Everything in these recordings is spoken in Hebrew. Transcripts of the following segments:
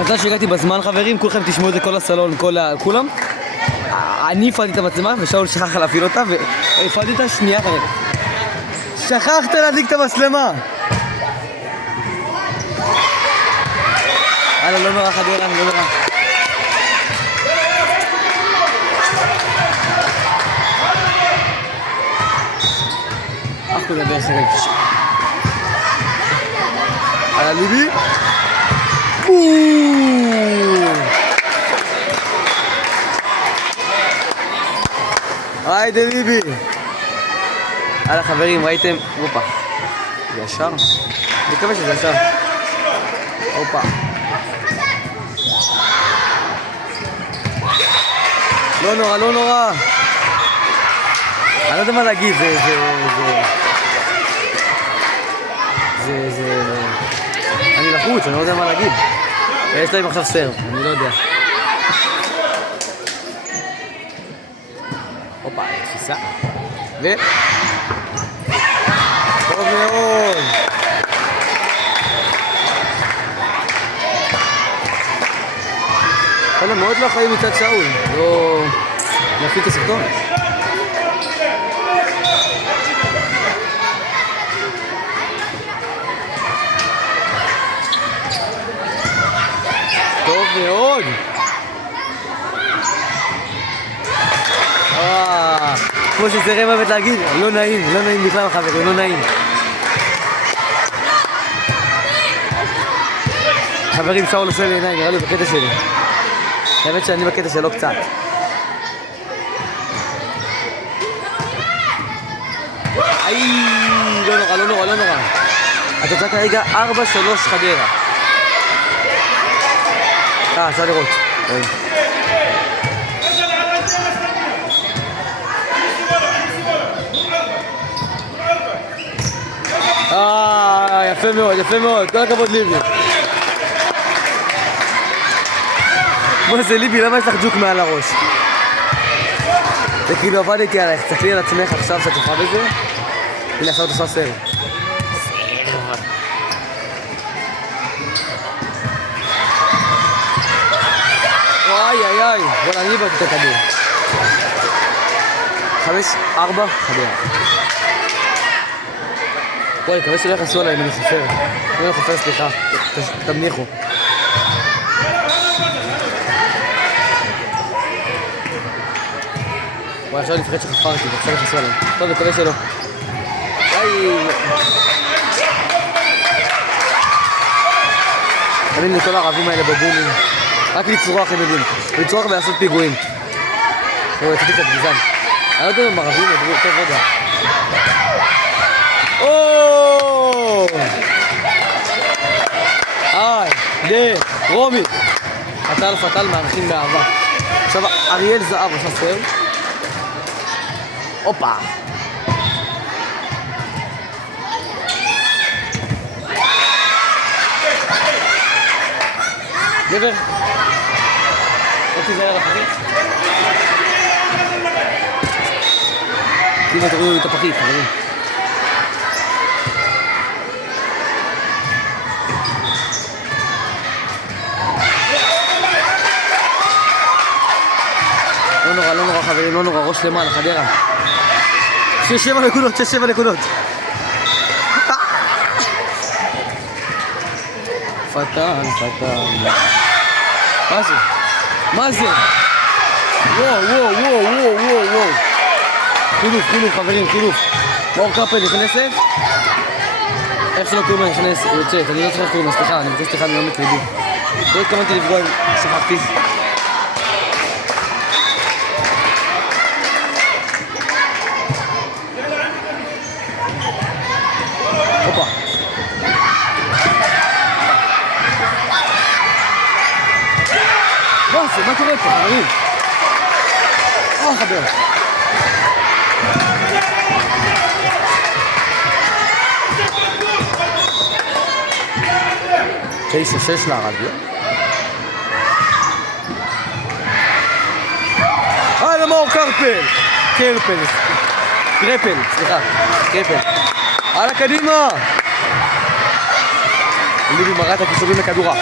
מזל שהגעתי בזמן חברים, כולכם תשמעו את זה כל הסלון, כולם. אני הפעלתי את המצלמה ושאול שכח להפעיל אותה והפעלתי אותה שנייה חברים. שכחת להדליק את המצלמה! הלאה, לא נורא חדרה, לא נורא. אך כולה בערך רגע. הלאה ליבי. היידה ליבי. הלאה חברים, ראיתם? אופה. זה ישר? אני מקווה שזה ישר. אופה. לא נורא, לא נורא. אני לא יודע מה להגיד, אני לחוץ, אני לא יודע מה להגיד. יש להם עכשיו סרב, אני לא יודע. הופה, תפיסה. טוב מאוד. אבל מאוד לא חיים מצד שאול. לא... להפיק את הסרטון. טוב מאוד. כמו שזרם אוהבת להגיד, לא נעים, לא נעים בכלל חברים, לא נעים. חברים, שאול עושה לי עיניים, נראה לי בקטע שלי. האמת שאני בקטע שלו קצת. לא נורא, לא נורא, לא נורא. התוצאה כרגע 4-3 חדרה. אפשר לראות. יפה מאוד, יפה מאוד. כל הכבוד ליבי. מה זה ליבי? למה יש לך ג'וק מעל הראש? זה כאילו עבדתי עלייך, תסתכלי על עצמך עכשיו שאת תוכל בזה. הנה עכשיו את עושה סרט. איי, בוא'נה, אני באתי את הכדור. 5-4 חדרה. בואי, אני מקווה שלא יחסו עליי אם אני חופר. אם אני חופר, סליחה, תמניחו. וואי, עכשיו אני מפחד שחפרתי, ועכשיו יחסו עליי. טוב, אני מקווה שלא. תמיד לכל הערבים האלה בבומים. רק לצרוח הם יודעים. לצרוח ולעשות פיגועים. טוב, יצאתי קצת גזען. אני לא יודע אם ערבים ידברו, טוב, רגע. רומי. פתל מערכים באהבה. עכשיו אריאל זהב עושה סרב. הופה. גבר. לא תיזהר על הפחית. כאילו תורידו את הפחית, חברים. לא נורא חברים, לא נורא, ראש למעלה, חדרה. 6-7 נקודות, 6-7 נקודות. פתן. מה זה? מה זה? וואו. חילוף, חברים, חילוף. מאור קרפל נכנסת. איך שלא קוראים לה נכנס, יוצאת, אני לא צריך לקרוא לה, סליחה, אני רוצה סליחה מעומק ליבי. לא התכוונתי לפגוע אם שכחתי. הופה. מה קורה פה, חברים? חבר. 9-6 לערביה. מאור קרפל. קרפל. הלאה קדימה. ליבי מראה את הכיסורים לכדורה.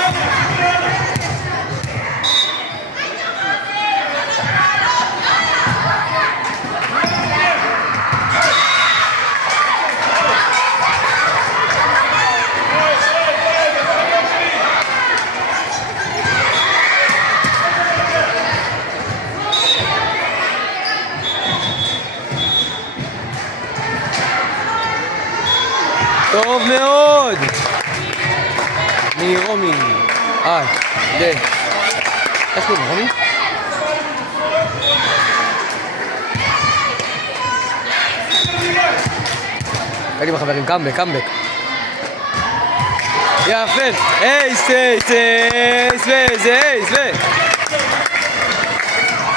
טוב מאוד! מרומי. איך קוראים רומי? קדימה חברים, קאמבק. יפה! אייס!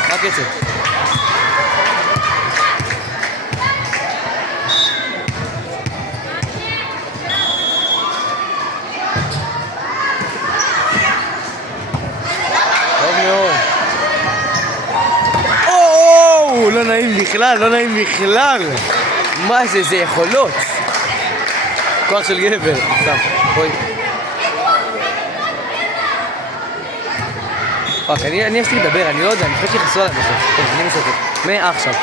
מה קצב? טוב מאוד. לא נעים בכלל. מה זה יכולות. כוח של גבר. סתם, בואי. פאק, אני יש לי לדבר, אני לא יודע, אני חושב שיחסו עליו בסוף. טוב, אני מסתכל. מעכשיו.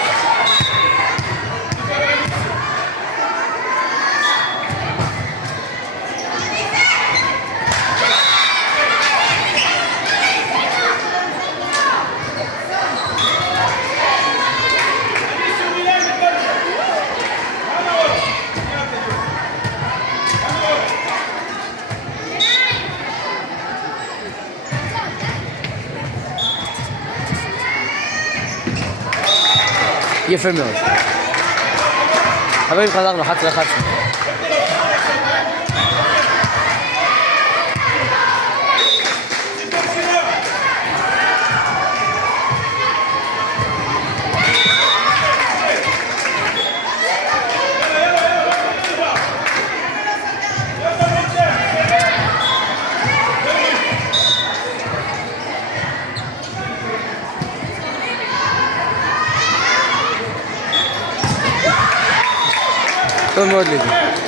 יפה מאוד. חברים, חזרנו, 11-11. טוב מאוד לידי.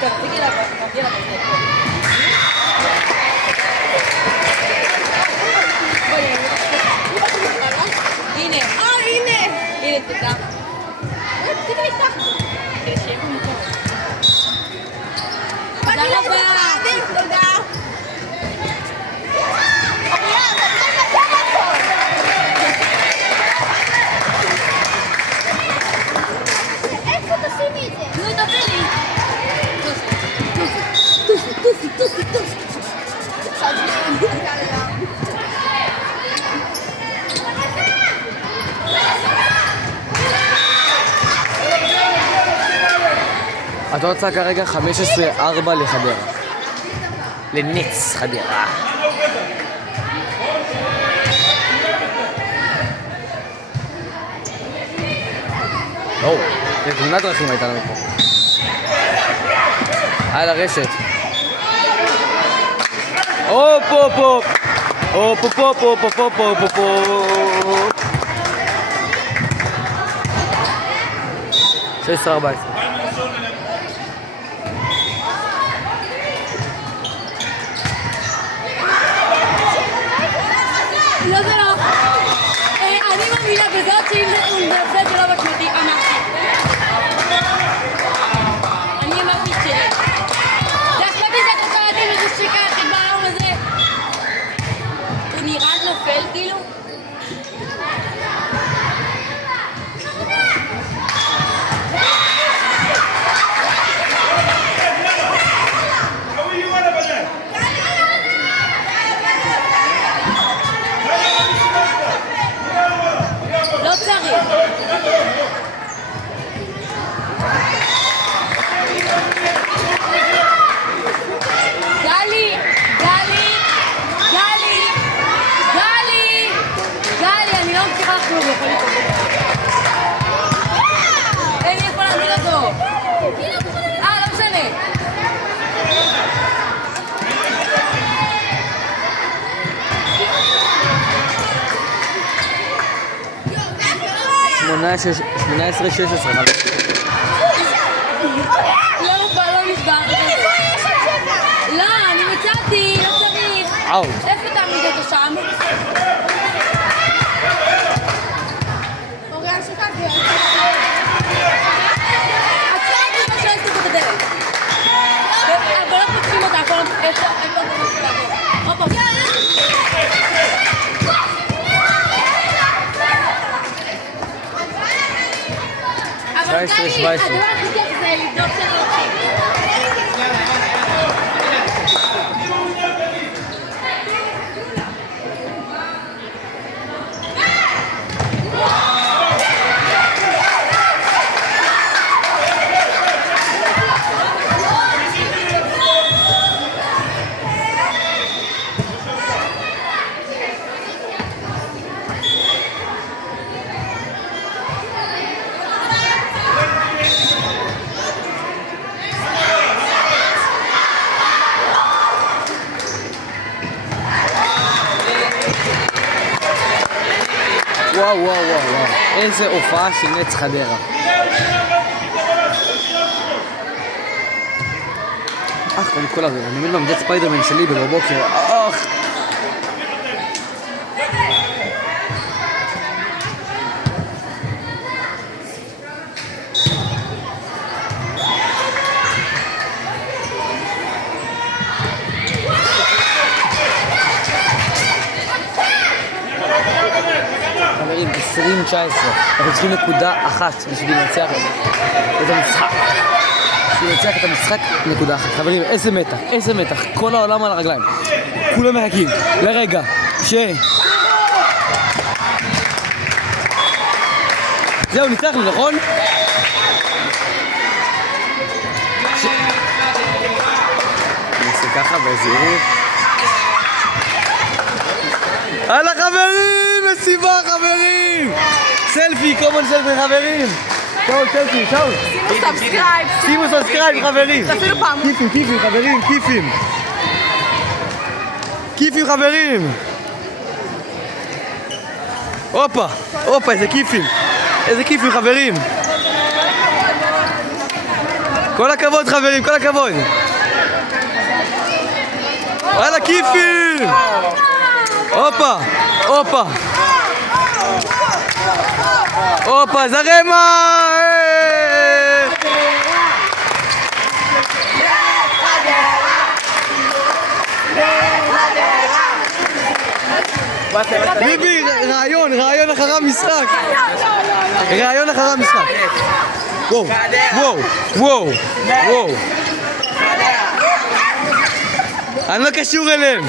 תרגיל לה. הנה. הנה, תודה. תודה נפתח. תודה רבה. תודה. איפה תשימי את זה? נו, תביא לי. טוסי. התוצאה כרגע 15-4 לחדרה. לנץ חדרה. זה תמונת דרכים הייתה לנו פה. על הרשת. הופ. 16-14. לא זה לא. אני מאמינה בזאת שאם זה נופל זה לא משמעותי. אני אמרתי שלי. זה אכפת לי זה את רוצה לדעת איזה שיקה את בעולם הזה. הוא נראה נופל כאילו? לא צריך. גלי, לא, כבר לא נשבר. לא, אני מצאתי, לא צריך. אאוט. איפה תעמיד אותו שם? אוריאן שקלתי. עצרתי מה שעשיתי בדרך. אבל לא פותחים אותה, הכל איפה לא תנסו לעבור. הופה. אבל 19, גלי, 17. הדבר הכי כיף זה לבדוק שלא לוקחים. וואו, וואו, וואו, וואו. איזה הופעה של נץ חדרה. קודם כל, אני מבין במדד ספיידרמן שלי בבוקר. חברים, 2019, אנחנו צריכים נקודה אחת בשביל לנצח את המשחק. בשביל לנצח את המשחק, נקודה אחת. חברים, איזה מתח, איזה מתח. כל העולם על הרגליים. כולם מחכים לרגע זהו, ניצחנו, נכון? נעשה ככה בזהירות. הלאה חברים, מסיבה חברים! סלפי, קומון סלפי חברים! שאול סלפי, שאול! שימו סאבסקרייב חברים! אפילו פעם. כיפים חברים, כיפים! כיפים חברים! הופה, איזה כיפים! איזה כיפים חברים! כל הכבוד חברים, כל הכבוד! וואלה כיפים! הופה, זרמה! ביבי, רעיון אחרי המשחק. וואו. אני לא קשור אליהם.